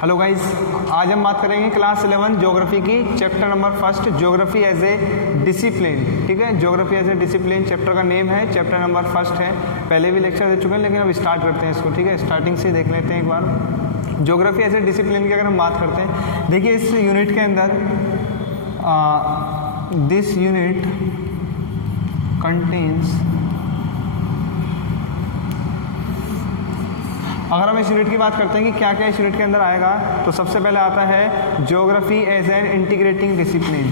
Hello guys, आज हम बात करेंगे क्लास 11 ज्योग्राफी की, chapter number 1 geography as a discipline. ठीक है, geography as a discipline chapter का नेम है, चैप्टर नंबर 1 है। पहले भी लेक्चर दे चुके हैं, लेकिन अब स्टार्ट करते हैं इसको। ठीक है, स्टार्टिंग से देख लेते हैं एक बार। ज्योग्राफी एज ए डिसिप्लिन की अगर हम बात करते हैं, देखिए इस यूनिट के अंदर दिस यूनिट कंटेन्स, अगर हम इस यूनिट की बात करते हैं कि क्या क्या इस यूनिट के अंदर आएगा, तो सबसे पहले आता है geography as an integrating discipline.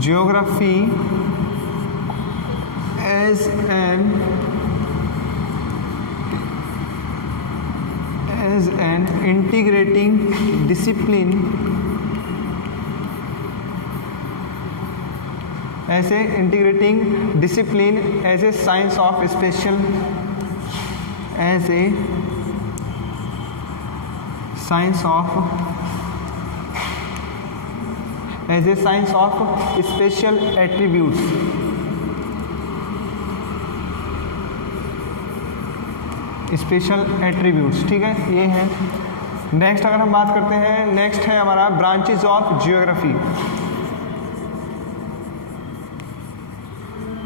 Geography as an integrating discipline, as a integrating discipline as a science of special, as a science of special attributes, special attributes. ठीक है, ये है। नेक्स्ट अगर हम बात करते हैं, नेक्स्ट है हमारा branches of geography.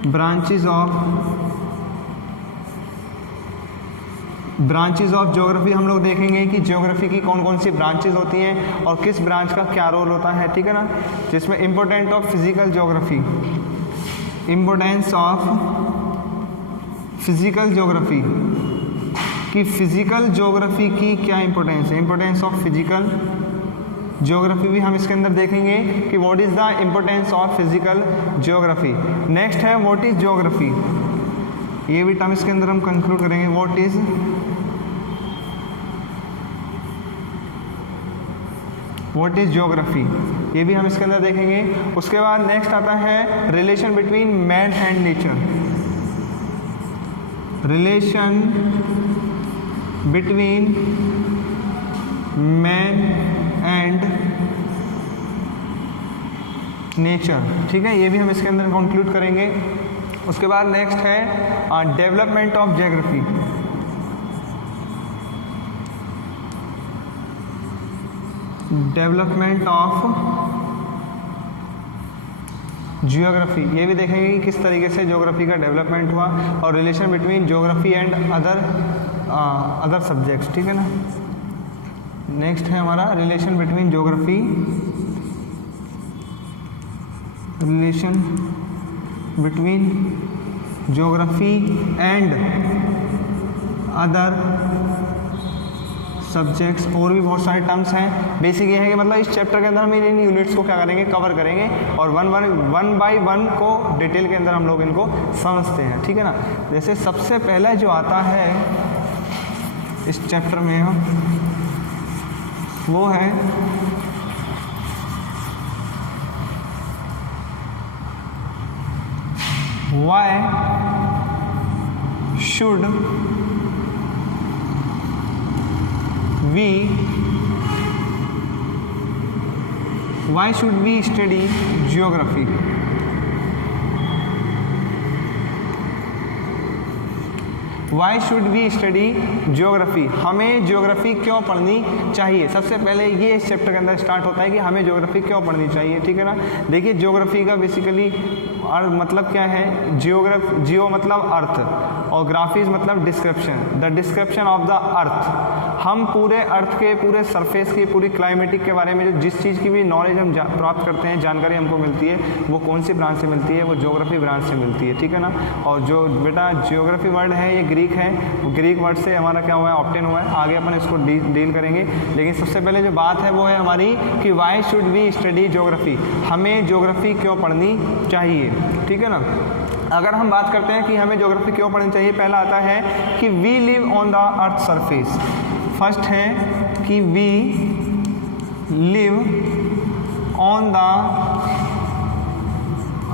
Branches of geography हम लोग देखेंगे कि ज्योग्राफी की कौन कौन सी ब्रांचेस होती हैं और किस ब्रांच का क्या रोल होता है। ठीक है ना, जिसमें important of physical geography, importance of physical geography कि फिजिकल ज्योग्राफी की क्या इंपॉर्टेंस है, इंपॉर्टेंस ऑफ फिजिकल ज्योग्राफी भी हम इसके अंदर देखेंगे कि what is the importance of physical geography. Next है व्हाट इज ज्योग्राफी, ये भी टर्म इसके अंदर हम कंक्लूड करेंगे। व्हाट इज ज्योग्राफी, ये भी हम इसके अंदर देखेंगे। उसके बाद नेक्स्ट आता है relation between man and nature, relation between man and nature. ठीक है, ये भी हम इसके अंदर कंक्लूड करेंगे। उसके बाद नेक्स्ट है development of geography, development of geography, ये भी देखेंगे कि किस तरीके से ज्योग्राफी का डेवलपमेंट हुआ, और relation between geography and other subjects. ठीक है ना। नेक्स्ट है हमारा relation between geography, relation between geography and other subjects. और भी बहुत सारे टर्म्स हैं। बेसिक ये है कि मतलब इस चैप्टर के अंदर हम इन यूनिट्स को क्या करेंगे, कवर करेंगे, और वन बाय वन को डिटेल के अंदर हम लोग इनको समझते हैं। ठीक है ना। जैसे सबसे पहले जो आता है इस चैप्टर में वो है Why should we study geography? Why should we study geography? हमें ज्योग्राफी क्यों पढ़नी चाहिए। सबसे पहले ये इस चैप्टर के अंदर स्टार्ट होता है कि हमें ज्योग्राफी क्यों पढ़नी चाहिए। ठीक है ना। देखिए ज्योग्राफी का बेसिकली मतलब क्या है, जियो मतलब अर्थ, और ग्राफीज मतलब description, the description of the अर्थ। हम पूरे अर्थ के, पूरे सरफेस की, पूरी क्लाइमेटिक के बारे में जिस चीज़ की भी नॉलेज हम प्राप्त करते हैं, जानकारी हमको मिलती है, वो कौन सी ब्रांच से मिलती है, वो ज्योग्राफी ब्रांच से मिलती है। ठीक है ना। और जो बेटा ज्योग्राफी वर्ड है ये ग्रीक है, ग्रीक वर्ड से हमारा क्या हुआ है, ऑब्टेन हुआ है। आगे अपन इसको डील करेंगे, लेकिन सबसे पहले जो बात है वो है हमारी कि why should we study geography, हमें ज्योग्राफी क्यों पढ़नी चाहिए। ठीक है ना। अगर हम बात करते हैं कि हमें ज्योग्राफी क्यों पढ़नी चाहिए, पहला आता है कि we live on the earth surface. First है कि we live on the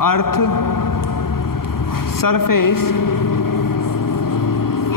earth surface,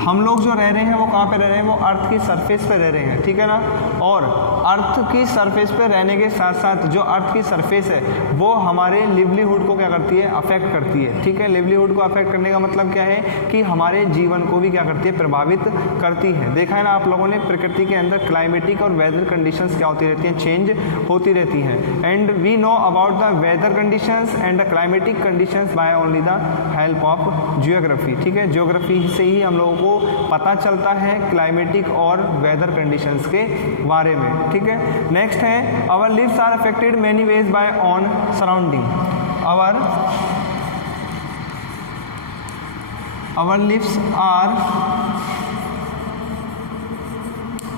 हम लोग जो रह रहे हैं वो कहाँ पे रह रहे हैं, वो अर्थ की सरफेस पे रह रहे हैं, ठीक है ना। और अर्थ की सरफेस पे रहने के साथ साथ जो अर्थ की सरफेस है वो हमारे लिवलीहुड को क्या करती है, अफेक्ट करती है, ठीक है। लिवलीहुड को अफेक्ट करने का मतलब क्या है कि हमारे जीवन को भी क्या करती है, प्रभावित करती है। देखा है ना आप लोगों ने, प्रकृति के अंदर क्लाइमेटिक और वेदर कंडीशंस क्या होती रहती हैं, चेंज होती रहती हैं। And we know about the weather conditions and the climatic conditions by only the help of geography, ठीक है। जियोग्राफी से ही हम लोगों को पता चलता है क्लाइमेटिक और वेदर कंडीशंस के बारे में, ठीक है। नेक्स्ट है our lives are affected many ways by on surrounding.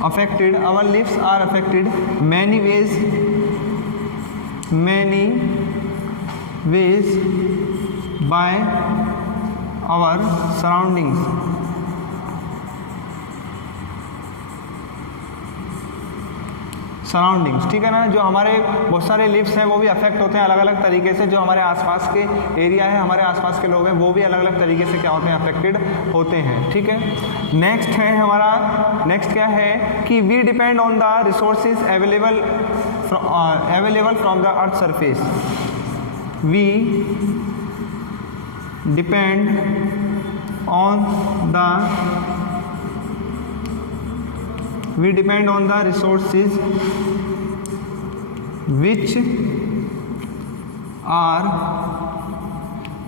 our lives are affected many ways by our surroundings. Surroundings, ठीक है ना। जो हमारे बहुत सारे लिव्स हैं वो भी अफेक्ट होते हैं अलग अलग तरीके से। जो हमारे आसपास के एरिया है, हमारे आसपास के लोग हैं, वो भी अलग अलग तरीके से क्या होते हैं, अफेक्टेड होते हैं, ठीक है। नेक्स्ट है हमारा, नेक्स्ट क्या है कि we depend on the resources available from the earth surface. We depend on the resources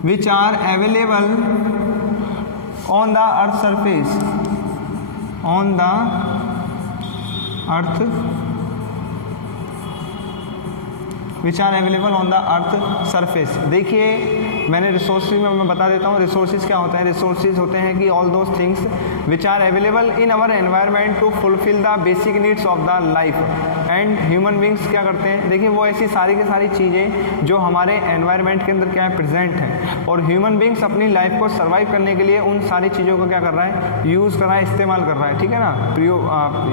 which are available on the earth surface, which are available on the earth surface। देखिए मैंने resources में मैं बता देता हूँ। रिसोर्सेज क्या होता है, रिसोर्सेज होते हैं कि all those things which are available in our environment to fulfil the basic needs of the life and human beings क्या करते हैं, देखिए वो ऐसी सारी की सारी चीज़ें जो हमारे एनवायरनमेंट के अंदर क्या है, प्रेजेंट है, और ह्यूमन बींग्स अपनी लाइफ को सर्वाइव करने के लिए उन सारी चीज़ों को क्या कर रहा है, यूज़ कर रहा है, इस्तेमाल कर रहा है, ठीक है ना,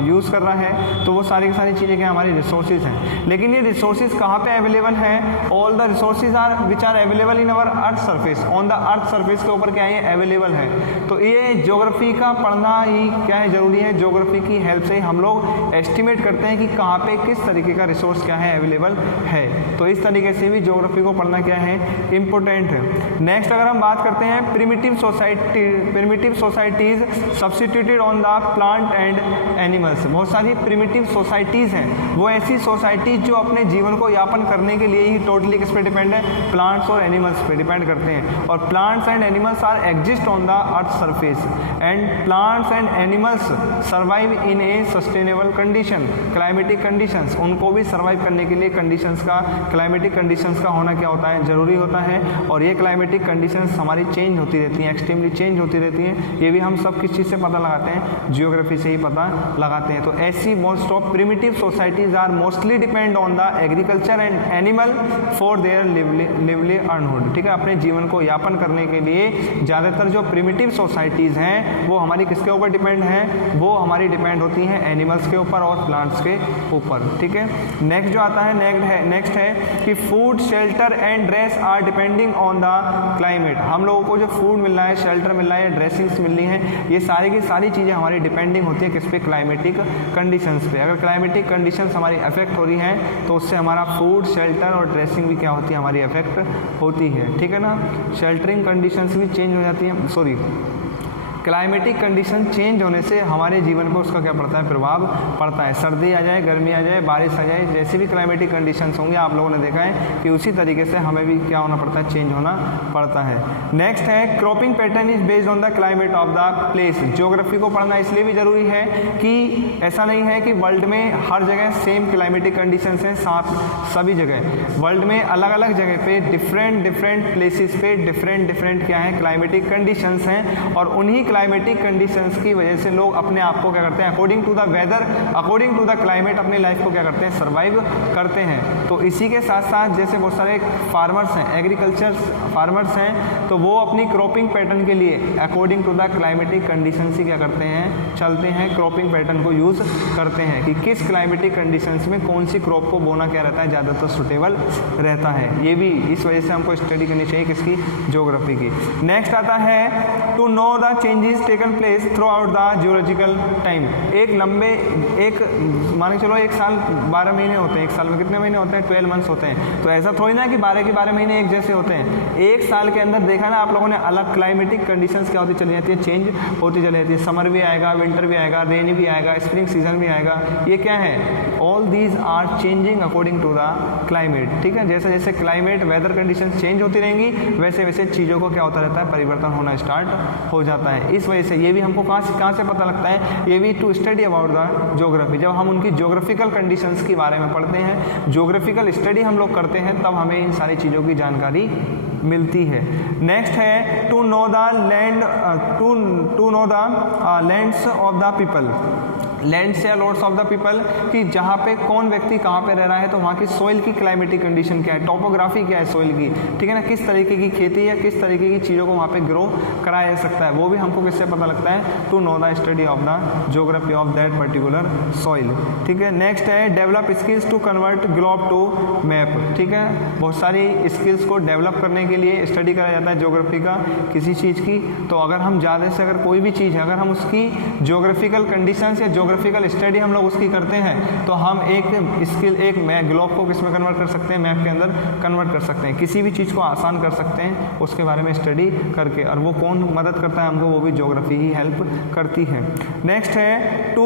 यूज़ कर रहा है। तो वो सारी की सारी चीज़ें क्या हमारी रिसोर्सेज हैं। लेकिन ये रिसोर्सेज कहाँ पे अवेलेबल हैं, all the resources are which are available in our earth surface, on the earth surface के ऊपर क्या है, अवेलेबल है। तो ये ज्योग्राफी का पढ़ना ही क्या है, जरूरी है। ज्योग्राफी की हेल्प से हम लोग एस्टिमेट करते हैं कि कहाँ पे किस तरीके का रिसोर्स क्या है, अवेलेबल है। तो इस तरीके से भी ज्योग्राफी को पढ़ना क्या है, इम्पोर्टेंट है। नेक्स्ट अगर हम बात करते हैं primitive societies substituted on the plant and animals. बहुत सारी प्रिमिटिव सोसाइटीज़ हैं, वो ऐसी सोसाइटीज जो अपने जीवन को यापन करने के लिए ही टोटली किस पे डिपेंड है, प्लांट्स और एनिमल्स पे डिपेंड करते हैं। और plants and animals are exist on the earth surface and plants and animals survive in a sustainable condition, climatic conditions. उनको भी सर्वाइव करने के लिए कंडीशंस का, क्लाइमेटिक कंडीशंस का होना क्या होता है, जरूरी होता है। और ये क्लाइमेटिक कंडीशंस हमारी चेंज होती रहती हैं, एक्सट्रीमली चेंज होती रहती हैं। ये भी हम सब किस चीज़ से पता लगाते हैं, जियोग्राफी से ही पता लगाते हैं। तो ऐसी most of primitive societies are mostly depend on the agriculture and animal for their livelihood, ठीक है। अपने जीवन को यापन करने के लिए ज़्यादातर जो प्रिमिटिव सोसाइटीज़ हैं वो हमारी किसके ऊपर डिपेंड हैं, वो हमारी डिपेंड होती हैं एनिमल्स के ऊपर और प्लांट्स के ऊपर, ठीक है। नेक्स्ट जो आता है, नेक्स्ट है कि food, shelter and dress are depending on the climate. हम लोगों को जो फूड मिल रहा है, शेल्टर मिल रहा है, ड्रेसिंग्स मिल रही हैं, ये सारी की सारी चीज़ें हमारी डिपेंडिंग होती है किस पे, क्लाइमेटिक कंडीशंस पे। अगर क्लाइमेटिक कंडीशंस हमारी अफेक्ट हो रही हैं तो उससे हमारा फूड, शेल्टर और ड्रेसिंग भी क्या होती है, हमारी अफेक्ट होती है, ठीक है ना। शेल्टरिंग कंडीशंस भी चेंज हो जाती हैं, सॉरी क्लाइमेटिक कंडीशन चेंज होने से हमारे जीवन पर उसका क्या पड़ता है, प्रभाव पड़ता है। सर्दी आ जाए, गर्मी आ जाए, बारिश आ जाए, जैसे भी क्लाइमेटिक कंडीशंस होंगे आप लोगों ने देखा है कि उसी तरीके से हमें भी क्या होना पड़ता है, चेंज होना पड़ता है। नेक्स्ट है cropping pattern is based on the climate of the place. Geography को पढ़ना इसलिए भी ज़रूरी है कि ऐसा नहीं है कि वर्ल्ड में हर जगह सेम क्लाइमेटिक कंडीशंस हैं, सभी जगह वर्ल्ड में अलग अलग जगह पे डिफरेंट प्लेसेस पे डिफरेंट क्या है, क्लाइमेटिक कंडीशंस हैं। और उन्हीं क्लाइमेटिक कंडीशंस की वजह से लोग अपने आप को क्या करते हैं, according to the weather, according to the climate अपनी लाइफ को क्या करते हैं, सर्वाइव करते हैं। तो इसी के साथ साथ जैसे बहुत सारे फार्मर्स हैं, एग्रीकल्चर फार्मर्स हैं, तो वो अपनी क्रॉपिंग पैटर्न के लिए according to the climatic conditions ही क्या करते हैं, चलते हैं, क्रॉपिंग पैटर्न को यूज़ करते हैं कि किस क्लाइमेटिक कंडीशंस में कौन सी क्रॉप को बोना क्या रहता है, ज़्यादातर सुटेबल रहता है। ये भी इस वजह से हमको स्टडी करनी चाहिए किसकी, ज्योग्राफी की। नेक्स्ट आता है to know the changes changes taken place throughout the geological time. एक मान के चलो एक साल 12 महीने होते हैं, एक साल में कितने महीने होते हैं, 12 मंथ्स होते हैं। तो ऐसा थोड़ी ना कि 12 के 12 महीने एक जैसे होते हैं। एक साल के अंदर देखा ना आप लोगों ने, अलग क्लाइमेटिक कंडीशंस क्या होती चली जाती है, चेंज होती चली जाती है। समर भी आएगा, विंटर भी आएगा, रेनी भी आएगा, स्प्रिंग सीजन भी आएगा। ये क्या है, all these are changing according to the climate. ठीक है, जैसे जैसे क्लाइमेट वेदर कंडीशन चेंज होती रहेंगी वैसे वैसे चीज़ों को क्या होता रहता है, परिवर्तन होना स्टार्ट हो जाता है। इस वजह से ये भी हमको कहाँ से पता लगता है, ये भी to study about the geography. जब हम उनकी ज्योग्राफिकल कंडीशंस के बारे में पढ़ते हैं, ज्योग्राफिकल स्टडी हम लोग करते हैं, तब हमें इन सारी चीज़ों की जानकारी मिलती है। नेक्स्ट है to know the land, to know the lands of the people. Lands या लॉर्ड्स ऑफ द पीपल, कि जहाँ पे कौन व्यक्ति कहाँ पे रह रहा है, तो वहाँ की सोइल की क्लाइमेटिक कंडीशन क्या है, टोपोग्राफी क्या है सोइल की, ठीक है ना, किस तरीके की खेती या किस तरीके की चीज़ों को वहाँ पे ग्रो कराया जा सकता है, वो भी हमको किससे पता लगता है, to know the study of the geography of that particular soil. ठीक है, नेक्स्ट है develop skills to convert globe to map. ठीक है, बहुत सारी स्किल्स को डेवलप करने के लिए स्टडी करा जाता है ज्योग्राफी का किसी चीज़ की। तो अगर हम ज़्यादा से अगर कोई भी चीज़ है, अगर हम उसकी ज्योग्राफिकल कंडीशंस या ज्योग्राफिकल स्टडी हम लोग उसकी करते हैं, तो हम एक स्किल, एक ग्लोब को किस में कन्वर्ट कर सकते हैं, मैप के अंदर कन्वर्ट कर सकते हैं। किसी भी चीज़ को आसान कर सकते हैं उसके बारे में स्टडी करके, और वो कौन मदद करता है हमको, वो भी ज्योग्राफी ही हेल्प करती है। नेक्स्ट है to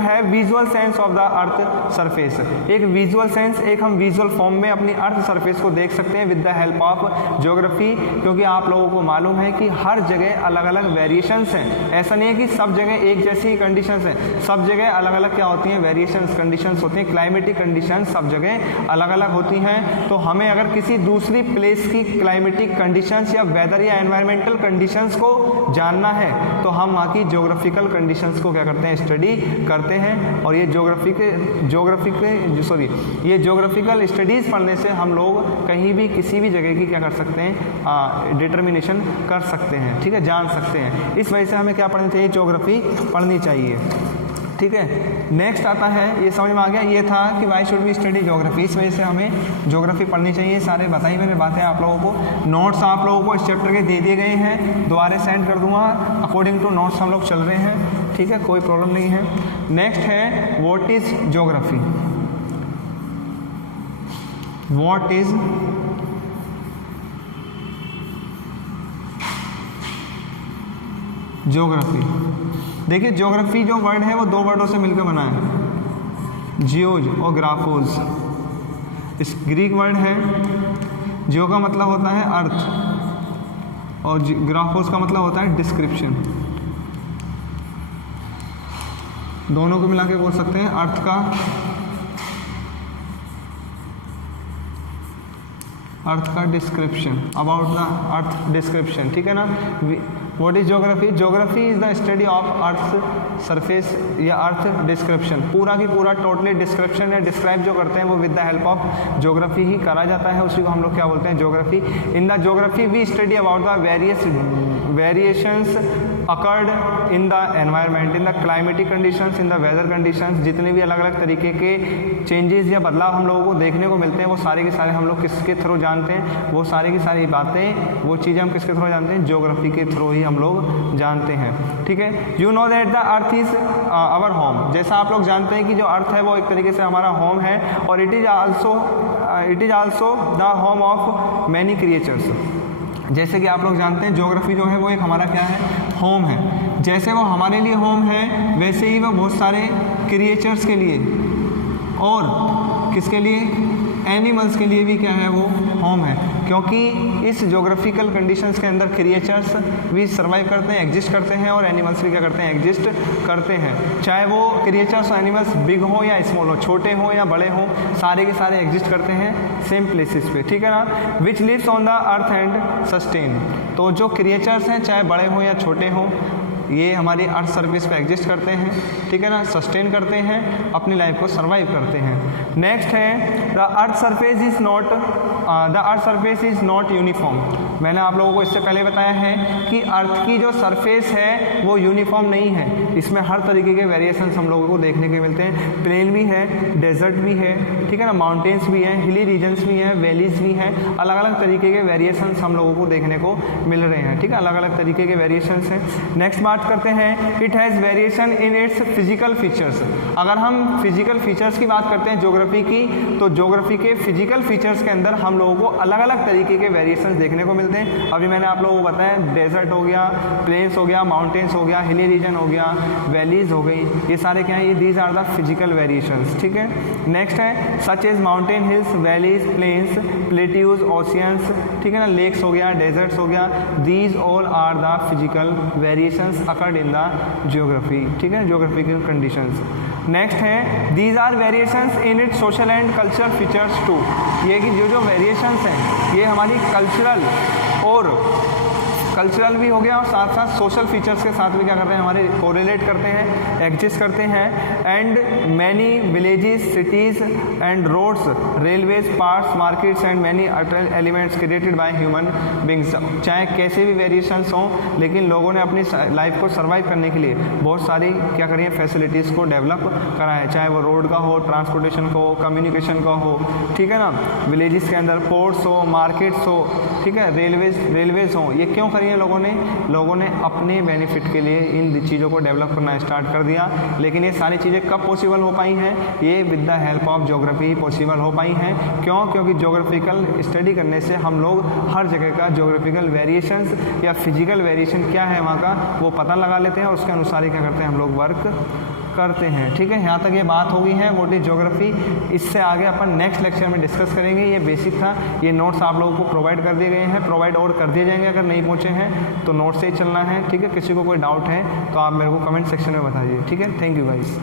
have visual sense of the earth surface. एक विजुअल सेंस, एक हम विजुअल फॉर्म में अपनी अर्थ सरफेस को देख सकते हैं with the help of geography, क्योंकि आप लोगों को मालूम है कि हर जगह अलग अलग वेरिएशंस हैं। ऐसा नहीं है कि सब जगह एक जैसी कंडीशंस हैं, सब जगह अलग अलग क्या होती हैं, वेरिएशंस, कंडीशंस होती हैं। क्लाइमेटिक कंडीशंस सब जगह अलग अलग होती हैं। तो हमें अगर किसी दूसरी प्लेस की क्लाइमेटिक कंडीशंस या वेदर या एनवायरमेंटल कंडीशंस को जानना है, तो हम वहाँ की ज्योग्राफिकल कंडीशंस को क्या करते हैं, स्टडी करते हैं। और ये ज्योग्राफिकल स्टडीज़ पढ़ने से हम लोग कहीं भी किसी भी जगह की क्या कर सकते हैं, डिटर्मिनेशन कर सकते हैं। ठीक है, जान सकते हैं। इस वजह से हमें क्या पढ़नी चाहिए, ज्योग्राफी पढ़नी चाहिए। ठीक है, नेक्स्ट आता है, ये समझ में आ गया, ये था कि why should we study geography. इस वजह से हमें ज्योग्राफी पढ़नी चाहिए। सारे बताई मैंने बातें आप लोगों को। नोट्स आप लोगों को इस चैप्टर के दे दिए गए हैं, दोबारा सेंड कर दूंगा। अकॉर्डिंग टू नोट्स हम लोग चल रहे हैं। ठीक है, कोई प्रॉब्लम नहीं है। नेक्स्ट है what is geography. What is geography. देखिए, ज्योग्राफी जो वर्ड है वो दो वर्डों से मिलकर बना है, जियोज और ग्राफोज। इस ग्रीक वर्ड है, जियो का मतलब होता है अर्थ और ग्राफोज का मतलब होता है डिस्क्रिप्शन। दोनों को मिला के बोल सकते हैं अर्थ का description, about the earth description. ठीक है ना। What is geography. Geography is the study of earth surface या अर्थ डिस्क्रिप्शन। पूरा की पूरा टोटली डिस्क्रिप्शन या डिस्क्राइब जो करते हैं वो with the help of geography ही करा जाता है। उसी को हम लोग क्या बोलते हैं, geography. In the geography we study about the variations occurred in the environment, in the climatic conditions, in the weather conditions. जितने भी अलग अलग तरीके के चेंजेस या बदलाव हम लोगों को देखने को मिलते हैं, वो सारे के सारे हम लोग किसके थ्रू जानते हैं, वो सारी की सारी बातें, वो चीज़ें हम किसके थ्रू जानते हैं, ज्योग्राफी के थ्रू ही हम लोग जानते हैं। ठीक है। You know that the earth is our home. जैसा आप लोग जानते हैं कि जो अर्थ है वो एक तरीके से हमारा होम है, और it is also the home of many creatures. जैसे कि आप लोग जानते हैं ज्योग्राफी जो है वो एक हमारा क्या है, होम है। जैसे वो हमारे लिए होम है, वैसे ही वो बहुत सारे क्रिएचर्स के लिए और किसके लिए, एनिमल्स के लिए भी क्या है, वो होम है। क्योंकि इस ज्योग्राफिकल कंडीशंस के अंदर क्रिएचर्स भी सर्वाइव करते हैं, एग्जिस्ट करते हैं, और एनिमल्स भी क्या करते हैं, एग्जिस्ट करते हैं। चाहे वो क्रिएचर्स और एनिमल्स बिग हो या स्मॉल हो, छोटे हो या बड़े हो, सारे के सारे एग्जिस्ट करते हैं सेम प्लेसेस पे। ठीक है ना। Which lives on the earth and sustain. तो जो क्रिएचर्स हैं, चाहे बड़े हो या छोटे हो, ये हमारी अर्थ सरफेस पे एग्जिस्ट करते हैं। ठीक है ना, सस्टेन करते हैं, अपनी लाइफ को सर्वाइव करते हैं। नेक्स्ट है the earth surface is not uniform. मैंने आप लोगों को इससे पहले बताया है कि अर्थ की जो सरफेस है वो यूनिफॉर्म नहीं है, इसमें हर तरीके के वेरिएशंस हम लोगों को देखने के मिलते हैं। प्लेन भी है, डेजर्ट भी है, ठीक है ना, माउंटेन्स भी हैं, हिली रीजन्स भी हैं, वैलीज भी हैं, अलग अलग तरीके के वेरिएशंस हम लोगों को देखने को मिल रहे हैं, ठीक है, अलग अलग तरीके के वेरिएशंस हैं। नेक्स्ट बात करते हैं, it has variation in its physical features. अगर हम फिजिकल फीचर्स की बात करते हैं ज्योग्राफी की, तो ज्योग्राफी के फिजिकल फीचर्स के अंदर हम लोगों को अलग अलग तरीके के वेरिएशंस देखने को मिलते हैं। अभी मैंने आप लोगों को बताया डेजर्ट हो गया, प्लेन्स हो गया, माउंटेन्स हो गया, हिली रीजन हो गया, वैलीज हो गई, ये सारे क्या हैं, ये these are the physical variations, ठीक है। नेक्स्ट है such as mountain hills, valleys, plains, plateaus, oceans, ठीक है ना, लेक्स हो गया, डेजर्ट्स हो गया, these all are the physical variations occurred in the geography, ठीक है, ज्योग्राफिकल कंडीशंस। नेक्स्ट है these are variations in its social and cultural features too. ये कि जो वेरिएशंस हैं ये हमारी कल्चरल कल्चरल भी हो गया और साथ साथ सोशल फीचर्स के साथ भी क्या करते हैं, हमारे कोरिलेट करते हैं, एग्जिस्ट करते हैं। And many villages, cities and roads, railways, parks, markets and many other elements created by human beings. चाहे कैसे भी वेरिएशंस हों, लेकिन लोगों ने अपनी लाइफ को सर्वाइव करने के लिए बहुत सारी क्या करी है, फैसिलिटीज़ को डेवलप करा है, चाहे वो रोड का हो, ट्रांसपोर्टेशन का हो, कम्युनिकेशन का हो, ठीक है ना, विलेजेस के अंदर पोर्ट्स हो, मार्केट्स हो, ठीक है, रेलवेज हो। ये क्यों करी है लोगों ने अपने बेनिफिट के लिए इन चीज़ों को डेवलप करना स्टार्ट कर दिया। लेकिन ये सारी चीज़ें कब पॉसिबल हो पाई हैं, ये with the help of geography he possible हो पाई हैं। क्यों? क्योंकि ज्योग्राफिकल स्टडी करने से हम लोग हर जगह का ज्योग्राफिकल वेरिएशंस या फिजिकल वेरिएशन क्या है वहाँ का वो पता लगा लेते हैं और उसके अनुसार ही क्या करते हैं हम लोग वर्क करते हैं, ठीक है। यहाँ तक ये बात हो गई है व्हाट इज ज्योग्राफी। इससे आगे अपन नेक्स्ट लेक्चर में डिस्कस करेंगे। ये बेसिक था, ये नोट्स आप लोगों को प्रोवाइड कर दिए गए हैं, प्रोवाइड और कर दिए जाएंगे अगर नहीं पहुँचे हैं तो नोट से ही चलना है, ठीक है। किसी को कोई डाउट है तो आप मेरे को कमेंट सेक्शन में बताइए, ठीक है। Thank you guys.